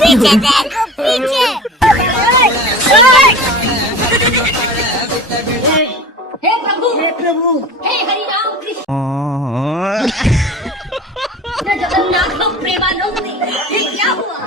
पीछे देखो पीछे हे प्रभु हे प्रभु हे हरि राम कृष्ण जगन्नाथ प्रेमानंद ये क्या हुआ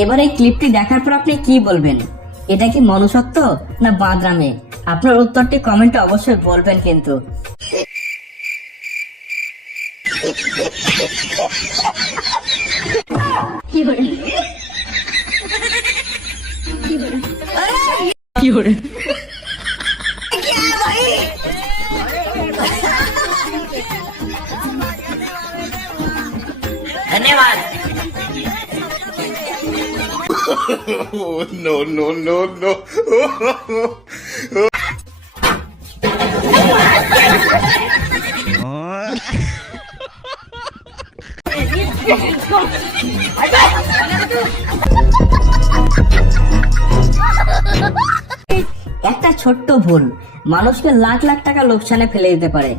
এবার এই ক্লিপটি দেখার পর আপনি কি বলবেন? এটা কি মনুষ্যত্ব না বাদরামে? আপনার উত্তরটি কমেন্টে অবশ্যই বলবেন কিন্তু। 人。धन्यवाद no no no no Oh একটা ছোট্ট ভুল। মানুষকে লাখ লাখ টাকা লোকসানে ফেলে দিতে পারে।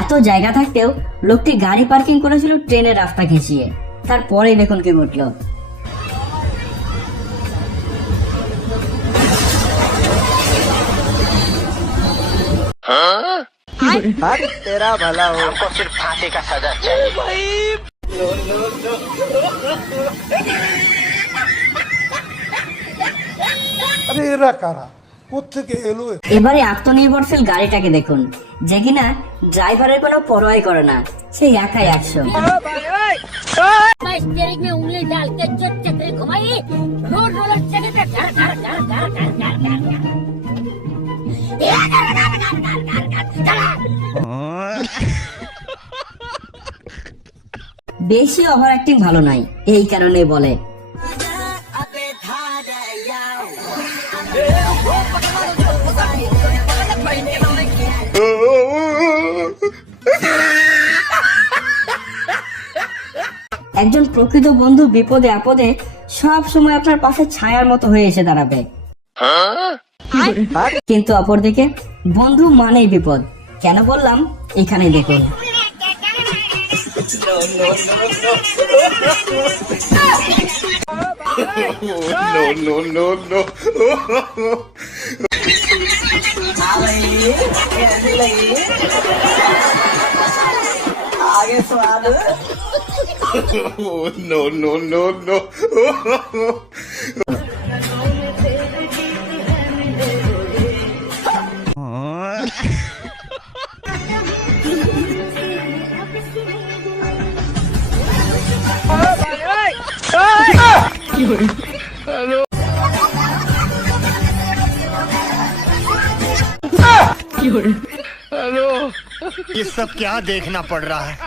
এত জায়গা থাকতেও লোকটি গাড়ি পার্কিং করেছিল ট্রেনের রাস্তা ঘেঁষিয়ে তারপরে দেখুন কি ঘটল। সাজা আরে এরা কারা? কোথেকে এলো এবারে আত্মনির্ভরশীল গাড়িটাকে দেখুন, যে কিনা ড্রাইভারের কোনো পরোয়াই করে না, সে একাই একশো বেশি ওভার অ্যাক্টিং ভালো নাই, এই কারণে বলে। একজন প্রকৃত বন্ধু বিপদে আপদে সব সময় আপনার পাশে ছায়ার মতো হয়ে এসে দাঁড়াবে। কিন্তু অপরদিকে বন্ধু মানেই বিপদ। কেন বললাম? এখানে দেখুন। No, no, no, no. no, no, no, no. Ôi, bà ơi! Ôi! ये सब क्या देखना पड़ रहा है?